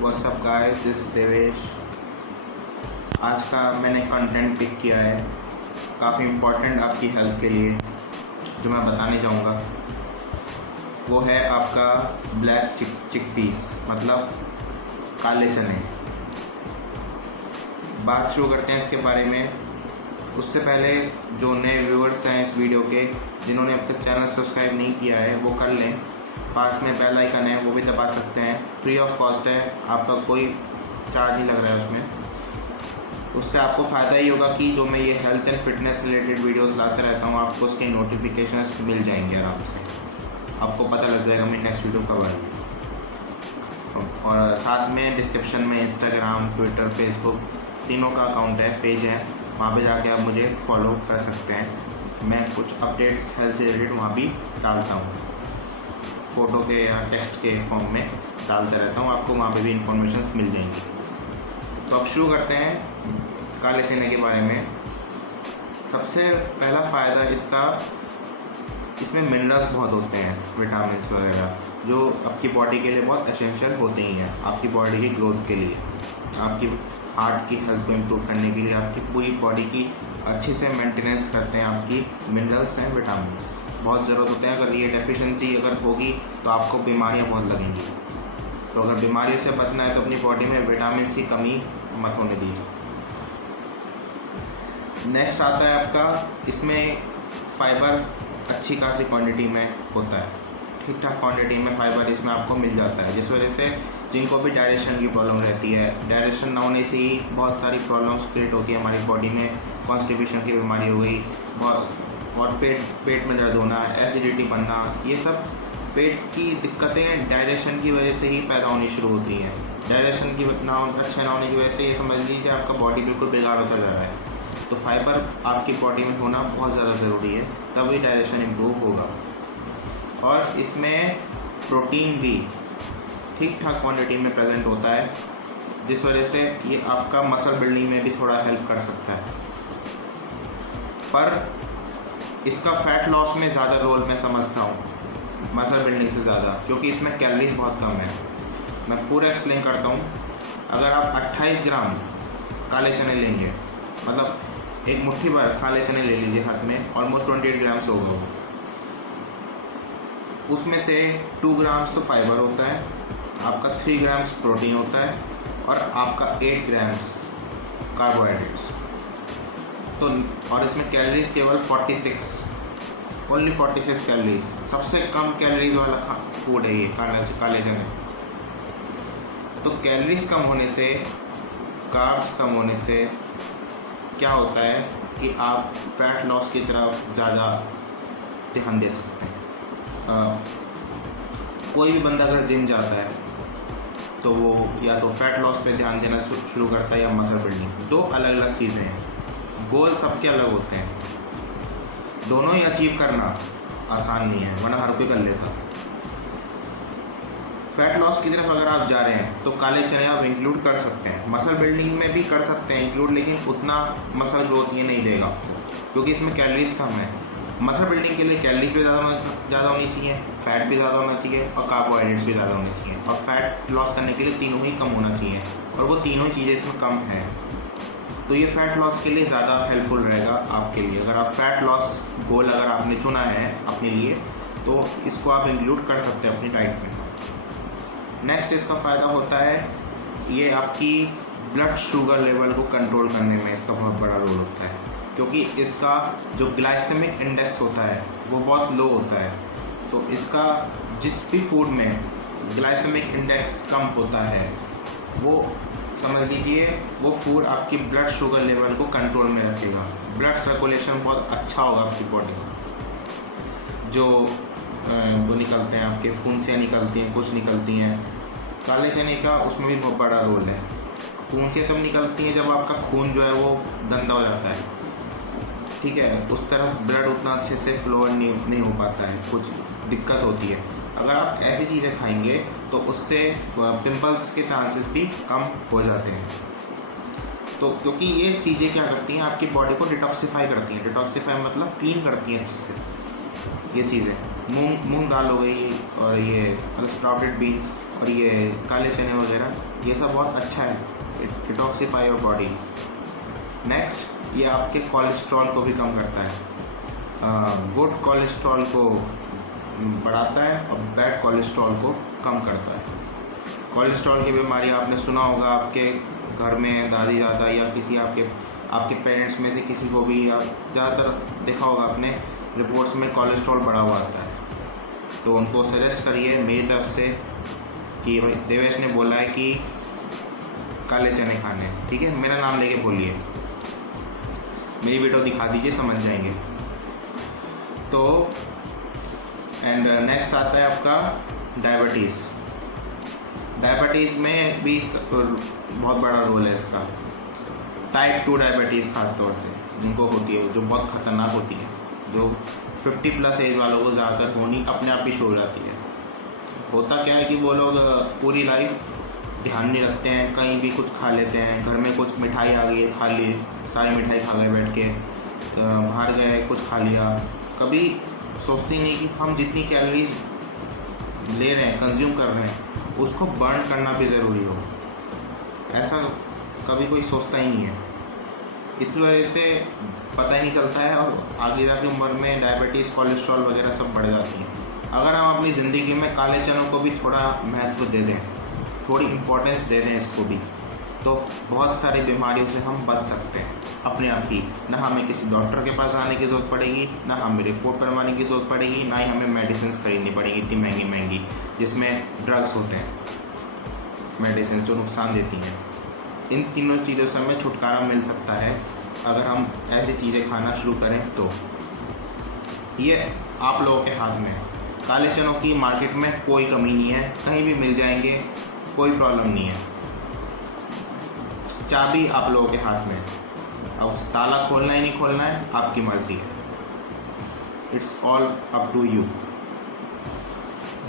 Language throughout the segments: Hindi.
What's up guys, this is Devesh. आज का मैंने कंटेंट पिक किया है काफ़ी इम्पोर्टेंट आपकी हेल्थ के लिए। जो मैं बताने जाऊँगा वो है आपका ब्लैक चिकपीस, मतलब काले चने। बात शुरू करते हैं इसके बारे में। उससे पहले जो नए व्यूअर्स हैं इस वीडियो के, जिन्होंने अब तक चैनल सब्सक्राइब नहीं किया है वो कर लें। पास में बेल आइकन है वो भी दबा सकते हैं, फ्री ऑफ कॉस्ट है, आपका कोई चार्ज नहीं लग रहा है उसमें। उससे आपको फ़ायदा ही होगा कि जो मैं ये health and fitness related videos लाते रहता हूँ आपको उसके नोटिफिकेशंस मिल जाएंगे आराम से। आपको पता लग जाएगा मेरी नेक्स्ट वीडियो कब आएगी। और साथ में डिस्क्रिप्शन में इंस्टाग्राम, ट्विटर, फेसबुक तीनों का अकाउंट है, पेज है, वहाँ पे जाके आप मुझे फॉलो कर सकते हैं। मैं कुछ अपडेट्स हेल्थ से रिलेटेड वहाँ भी डालता हूँ, फ़ोटो के या टेक्स्ट के फॉर्म में डालता रहता हूँ, आपको वहाँ पे भी इंफॉर्मेशंस मिल जाएंगी। तो अब शुरू करते हैं काले चने के बारे में। सबसे पहला फ़ायदा इसका, इसमें मिनरल्स बहुत होते हैं, विटामिन्स वगैरह, जो आपकी बॉडी के लिए बहुत एसेंशियल होते ही हैं। आपकी बॉडी की ग्रोथ के लिए, आपकी हार्ट की हेल्थ को इम्प्रूव करने के लिए, आपकी पूरी बॉडी की अच्छे से मेंटेनेंस करते हैं। आपकी मिनरल्स हैं, विटामिन्स बहुत ज़रूरत होते हैं। अगर ये डेफिशिएंसी अगर होगी तो आपको बीमारियां बहुत लगेंगी। तो अगर बीमारियों से बचना है तो अपनी बॉडी में विटामिन की कमी मत होने दीजिए। नेक्स्ट आता है आपका, इसमें फ़ाइबर अच्छी खासी क्वांटिटी में होता है, ठीक ठाक क्वांटिटी में फ़ाइबर इसमें आपको मिल जाता है, जिस वजह से जिनको भी डाइजेशन की प्रॉब्लम रहती है, डाइजेशन ना होने से ही बहुत सारी प्रॉब्लम्स क्रिएट होती है हमारी बॉडी में। कॉन्स्टिपेशन की बीमारी हो गई, और पेट में दर्द होना, एसिडिटी बनना, ये सब पेट की दिक्कतें डाइजेशन की वजह से ही पैदा होनी शुरू होती हैं। डाइजेशन की अच्छा ना होने की वजह से ये समझ लीजिए कि आपका बॉडी बिल्कुल बेकार होता जा रहा है। तो फाइबर आपकी बॉडी में होना बहुत ज़्यादा ज़रूरी है, तभी डाइजेशन इम्प्रूव होगा। और इसमें प्रोटीन भी ठीक ठाक क्वांटिटी में प्रेजेंट होता है, जिस वजह से ये आपका मसल बिल्डिंग में भी थोड़ा हेल्प कर सकता है। पर इसका फ़ैट लॉस में ज़्यादा रोल मैं समझता हूँ मसल बिल्डिंग से ज़्यादा, क्योंकि इसमें कैलोरीज बहुत कम है। मैं पूरा एक्सप्लेन करता हूँ। अगर आप 28 ग्राम काले चने लेंगे, मतलब एक मुट्ठी भर काले चने ले लीजिए हाथ में, ऑलमोस्ट 28 ग्राम्स होगा वो। उसमें से 2 ग्राम्स तो फाइबर होता है, आपका 3 ग्राम्स प्रोटीन होता है, और आपका 8 ग्राम्स कार्बोहाइड्रेट्स। तो और इसमें कैलोरीज केवल 46, ओनली 46 कैलोरीज। सबसे कम कैलोरीज वाला फूड है ये काले चने। तो कैलोरीज कम होने से, कार्ब्स कम होने से क्या होता है कि आप फैट लॉस की तरफ ज़्यादा ध्यान दे सकते हैं। कोई भी बंदा अगर जिम जाता है तो वो या तो फैट लॉस पे ध्यान देना शुरू करता है या मसल बिल्डिंग। दो अलग अलग चीज़ें हैं, गोल सबके अलग होते हैं। दोनों ही अचीव करना आसान नहीं है, वरना हर कोई कर लेता। फैट लॉस की तरफ अगर आप जा रहे हैं तो काले चने आप इंक्लूड कर सकते हैं। मसल बिल्डिंग में भी कर सकते हैं इंक्लूड, लेकिन उतना मसल ग्रोथ ये नहीं देगा आपको, क्योंकि इसमें कैलोरीज कम है। मसल बिल्डिंग के लिए कैलोरीज भी ज़्यादा होनी चाहिए, फैट भी ज़्यादा होना चाहिए, और कार्बोहाइड्रेट्स भी ज़्यादा होने चाहिए। और फैट लॉस करने के लिए तीनों ही कम होना चाहिए, और वो तीनों चीज़ें इसमें कम हैं। तो ये फ़ैट लॉस के लिए ज़्यादा हेल्पफुल रहेगा आपके लिए। अगर आप फैट लॉस गोल अगर आपने चुना है अपने लिए, तो इसको आप इंक्लूड कर सकते हैं अपनी डाइट में। नेक्स्ट इसका फ़ायदा होता है, ये आपकी ब्लड शुगर लेवल को कंट्रोल करने में इसका बहुत बड़ा रोल होता है, क्योंकि इसका जो ग्लाइसेमिक इंडेक्स होता है वो बहुत लो होता है। तो इसका जिस भी फूड में ग्लाइसेमिक इंडेक्स कम होता है, वो समझ लीजिए वो फूड आपकी ब्लड शुगर लेवल को कंट्रोल में रखेगा। ब्लड सर्कुलेशन बहुत अच्छा होगा आपकी बॉडी में। जो वो निकलते हैं आपके फुंसियाँ निकलती हैं, कुछ निकलती हैं, काले चने का उसमें भी बहुत बड़ा रोल है। फुंसियाँ तब निकलती हैं जब आपका खून जो है वो गंदा हो जाता है, ठीक है, उस तरफ ब्लड उतना अच्छे से फ्लो नहीं हो पाता है, कुछ दिक्कत होती है। अगर आप ऐसी चीज़ें खाएंगे तो उससे पिंपल्स के चांसेस भी कम हो जाते हैं। तो क्योंकि ये चीज़ें क्या करती हैं, आपकी बॉडी को डिटॉक्सिफाई करती हैं। डिटॉक्सिफाई मतलब क्लीन करती हैं अच्छे से। ये चीज़ें मूंग दाल हो गई, और ये मतलब स्प्राउटेड बीन्स, और ये काले चने वगैरह, ये सब बहुत अच्छा है, it detoxify your body. Next, ये आपके कोलेस्ट्रॉल को भी कम करता है। गुड कोलेस्ट्रॉल को बढ़ाता है और बैड कोलेस्ट्रॉल को कम करता है। कोलेस्ट्रॉल की बीमारी आपने सुना होगा, आपके घर में दादी दादा या किसी आपके पेरेंट्स में से किसी को भी, या ज़्यादातर देखा होगा आपने रिपोर्ट्स में कोलेस्ट्रॉल बढ़ा हुआ आता है। तो उनको सजेस्ट करिए मेरी तरफ से कि भाई देवेश ने बोला है कि काले चने खाने हैं, ठीक है, मेरा नाम लेके बोलिए, मेरी वीडियो दिखा दीजिए, समझ जाएंगे। तो एंड नेक्स्ट आता है आपका डायबिटीज़। डायबिटीज़ में भी इसका बहुत बड़ा रोल है इसका। टाइप 2 डायबिटीज़ ख़ास तौर से जिनको होती है, जो बहुत ख़तरनाक होती है, जो 50+ एज वालों को ज़्यादातर होनी अपने आप ही शो हो जाती है। होता क्या है कि वो लोग पूरी लाइफ ध्यान नहीं रखते हैं, कहीं भी कुछ खा लेते हैं, घर में कुछ मिठाई आ गई खा ली, सारी मिठाई खा गए बैठ के, बाहर गए कुछ खा लिया, कभी सोचते ही नहीं कि हम जितनी कैलोरीज ले रहे हैं, कंज्यूम कर रहे हैं, उसको बर्न करना भी ज़रूरी हो, ऐसा कभी कोई सोचता ही नहीं है। इस वजह से पता ही नहीं चलता है, और आगे जाके उम्र में डायबिटीज़, कोलेस्ट्रॉल वगैरह सब बढ़ जाती हैं। अगर हम अपनी ज़िंदगी में काले चनों को भी थोड़ा महत्व दे दें, थोड़ी इम्पोर्टेंस दे दें इसको भी, तो बहुत सारी बीमारियों से हम बच सकते हैं अपने आप ही। ना हमें किसी डॉक्टर के पास आने की ज़रूरत पड़ेगी, ना हमें रिपोर्ट करवाने की ज़रूरत पड़ेगी, ना ही हमें मेडिसिन खरीदनी पड़ेगी इतनी महंगी महंगी, जिसमें ड्रग्स होते हैं, मेडिसिन जो नुकसान देती हैं। इन तीनों चीज़ों से हमें छुटकारा मिल सकता है अगर हम ऐसी चीज़ें खाना शुरू करें तो। ये आप लोगों के हाथ में है। काले चनों की मार्केट में कोई कमी नहीं है, कहीं भी मिल जाएंगे, कोई प्रॉब्लम नहीं है। चाबी आप लोगों के हाथ में है, अब ताला खोलना है नहीं खोलना है आपकी मर्ज़ी है, it's all up to you.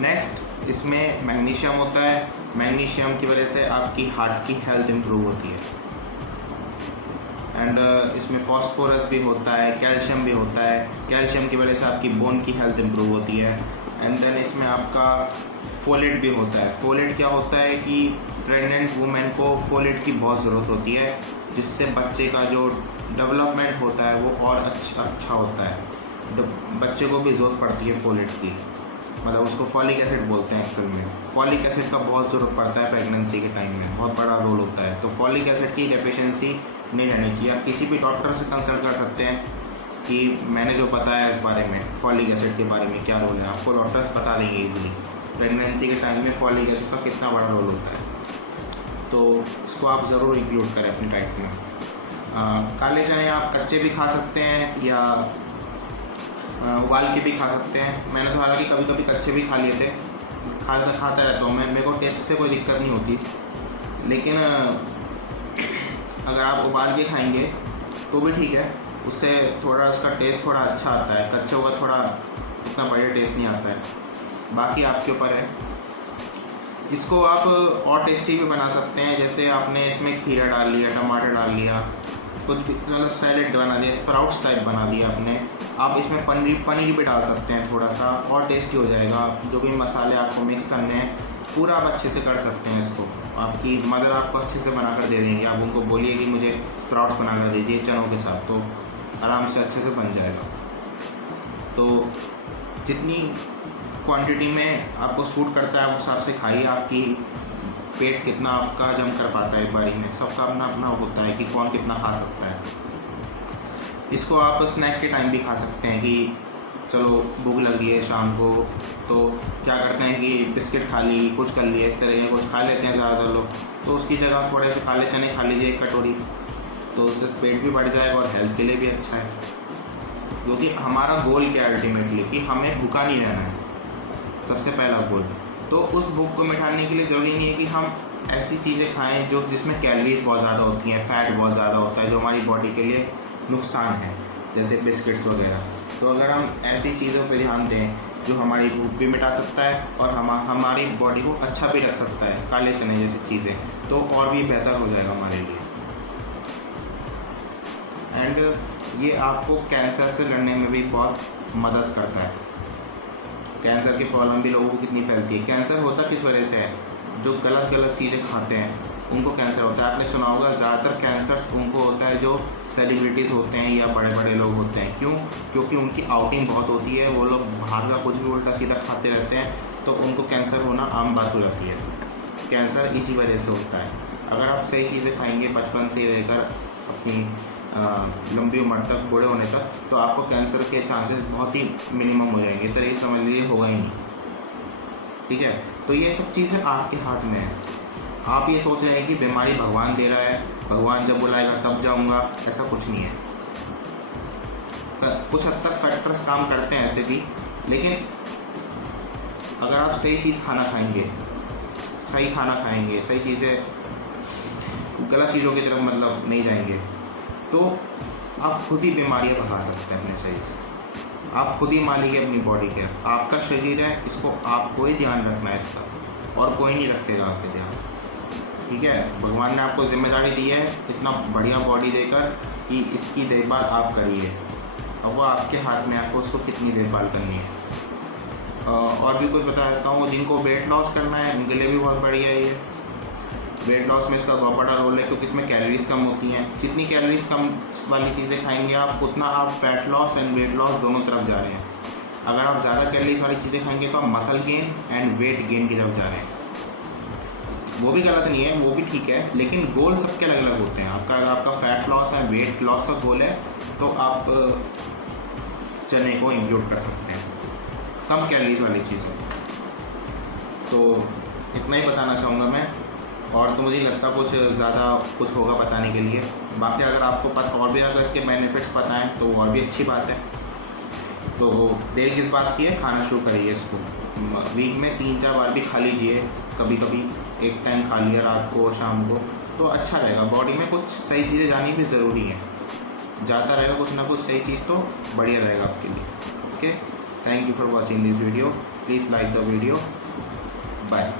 Next, इसमें मैग्नीशियम होता है। मैग्नीशियम की वजह से आपकी हार्ट की हेल्थ इम्प्रूव होती है, एंड इसमें फॉस्फोरस भी होता है, कैल्शियम भी होता है। कैल्शियम की वजह से आपकी बोन की हेल्थ इम्प्रूव होती है। एंड देन इसमें आपका फोलेट भी होता है। फोलेट क्या होता है कि प्रेग्नेंट वुमेन को फोलेट की बहुत ज़रूरत होती है, जिससे बच्चे का जो डेवलपमेंट होता है वो और अच्छा होता है। बच्चे को भी ज़रूरत पड़ती है फोलेट की, मतलब उसको फॉलिक एसिड बोलते हैं एक्चुअल में। फॉलिक एसिड का बहुत ज़रूरत पड़ता है प्रेगनेंसी के टाइम में, बहुत बड़ा रोल होता है। तो फॉलिक एसिड की डेफिशिएंसी नहीं रहनी चाहिए। आप किसी भी डॉक्टर से कंसल्ट कर सकते हैं कि मैंने जो बताया इस बारे में, फॉलिक एसिड के बारे में क्या रोल है, आपको डॉक्टर्स बता देंगे ईजिली प्रेगनेंसी के टाइम में फॉलिक एसिड का कितना बड़ा रोल होता है। तो इसको आप ज़रूर इंक्लूड करें अपनी डाइट में। काले चने आप कच्चे भी खा सकते हैं या उबाल के भी खा सकते हैं। मैंने तो हालांकि कभी कभी कच्चे भी खा लिए थे, खाता रहता हूँ मैं, मेरे को टेस्ट से कोई दिक्कत नहीं होती। लेकिन अगर आप उबाल के खाएंगे तो भी ठीक है, उससे थोड़ा उसका टेस्ट थोड़ा अच्छा आता है। कच्चे का थोड़ा उतना बढ़िया टेस्ट नहीं आता है, बाकी आपके ऊपर है। इसको आप और टेस्टी भी बना सकते हैं, जैसे आपने इसमें खीरा डाल लिया, टमाटर डाल लिया, कुछ भी मतलब सैलेड बना दिया, स्प्राउट्स टाइप बना दिया आपने। आप इसमें पनीर भी डाल सकते हैं, थोड़ा सा और टेस्टी हो जाएगा। जो भी मसाले आपको मिक्स करने हैं पूरा आप अच्छे से कर सकते हैं इसको। आपकी मदर आपको अच्छे से बना कर दे देंगे। आप उनको बोलिए कि मुझे स्प्राउट्स बना कर दीजिए चनों के साथ, तो आराम से अच्छे से बन जाएगा। तो जितनी क्वांटिटी में आपको सूट करता है उस हिसाब से खाइए। आपकी पेट कितना आपका जम कर पाता है एक बारी में, सबका अपना अपना होता है कि कौन कितना खा सकता है। इसको आप स्नैक के टाइम भी खा सकते हैं कि चलो भूख लग रही है शाम को, तो क्या करते हैं कि बिस्किट खा ली, कुछ कर लिया, इस तरह के कुछ खा लेते हैं ज़्यादातर लोग। तो उसकी जगह थोड़े से काले चने खा लीजिए एक कटोरी, तो उससे पेट भी बढ़ जाएगा और हेल्थ के लिए भी अच्छा है। क्योंकि हमारा गोल क्या है अल्टीमेटली, कि हमें भूखा नहीं रहना है, सबसे पहला गोल। तो उस भूख को मिटाने के लिए ज़रूरी नहीं है कि हम ऐसी चीज़ें खाएं जो जिसमें कैलोरीज बहुत ज़्यादा होती हैं, फ़ैट बहुत ज़्यादा होता है, जो हमारी बॉडी के लिए नुकसान है, जैसे बिस्किट्स वगैरह। तो अगर हम ऐसी चीज़ों पे ध्यान दें जो हमारी भूख भी मिटा सकता है और हमारी बॉडी को अच्छा भी रख सकता है, काले चने जैसी चीज़ें, तो और भी बेहतर हो जाएगा हमारे लिए। एंड ये आपको कैंसर से लड़ने में भी बहुत मदद करता है। कैंसर की प्रॉब्लम भी लोगों को कितनी फैलती है। कैंसर होता किस वजह से है? जो गलत गलत चीज़ें खाते हैं उनको कैंसर होता है। आपने सुना होगा ज़्यादातर कैंसर उनको होता है जो सेलिब्रिटीज़ होते हैं या बड़े बड़े लोग होते हैं। क्यों? क्योंकि उनकी आउटिंग बहुत होती है, वो लोग बाहर का कुछ भी उल्टा सीधा खाते रहते हैं, तो उनको कैंसर होना आम बात हो जाती है। कैंसर इसी वजह से होता है। अगर आप सही चीज़ें खाएंगे बचपन से लेकर अपनी लंबी उम्र तक, बूढ़े होने तक, तो आपको कैंसर के चांसेस बहुत ही मिनिमम हो जाएंगे। तो ये समझ लीजिए होगा ही नहीं। ठीक है, तो ये सब चीज़ें आपके हाथ में है। आप ये सोच रहे हैं कि बीमारी भगवान दे रहा है, भगवान जब बुलाएगा तब जाऊंगा, ऐसा कुछ नहीं है। कुछ हद तक फैक्टर्स काम करते हैं ऐसे भी, लेकिन अगर आप सही चीज़ खाना खाएंगे, सही खाना खाएंगे, सही चीज़ें, गलत चीज़ों की तरफ मतलब नहीं जाएंगे, तो आप खुद ही बीमारियां भगा सकते हैं अपने शरीर से। आप खुद ही मालिक है अपनी बॉडी के। आपका शरीर है, इसको आपको ही ध्यान रखना है इसका, और कोई नहीं रखेगा आपके ध्यान। ठीक है, भगवान ने आपको जिम्मेदारी दी है इतना बढ़िया बॉडी देकर कि इसकी देखभाल आप करिए। अब वो आपके हाथ में, आपको उसको कितनी देखभाल करनी है। और भी कुछ बता देता हूँ, जिनको वेट लॉस करना है उनके लिए भी बहुत बढ़िया है ये। वेट लॉस में इसका बहुत बड़ा रोल है, क्योंकि इसमें कैलोरीज कम होती हैं। जितनी कैलोरीज कम वाली चीज़ें खाएंगे आप, उतना आप fat loss and weight loss दोनों तरफ जा रहे हैं। अगर आप ज़्यादा कैलोरीज वाली चीज़ें खाएंगे तो आप muscle gain and weight gain की तरफ जा रहे हैं। वो भी गलत नहीं है, वो भी ठीक है, लेकिन गोल सबके अलग अलग होते हैं। अगर आपका फैट लॉस है, वेट लॉस का गोल है, तो आप चने को इंक्लूड कर सकते हैं, कम कैलोरीज वाली चीज़ें। तो इतना ही बताना चाहूँगा मैं, और तो मुझे लगता कुछ ज़्यादा कुछ होगा बताने के लिए। बाकी अगर आपको और भी अगर इसके बेनिफिट्स पता हैं तो और भी अच्छी बात है। तो देर किस बात की है, खाना शुरू करिए इसको। वीक में 3-4 बार भी खा लीजिए, कभी कभी एक टाइम खा लिया रात को, शाम को, तो अच्छा रहेगा। बॉडी में कुछ सही चीज़ें जानी भी ज़रूरी है, जाता रहेगा कुछ ना कुछ सही चीज़, तो बढ़िया रहेगा आपके लिए। Okay, thank you for watching this video. Please like the video. Bye.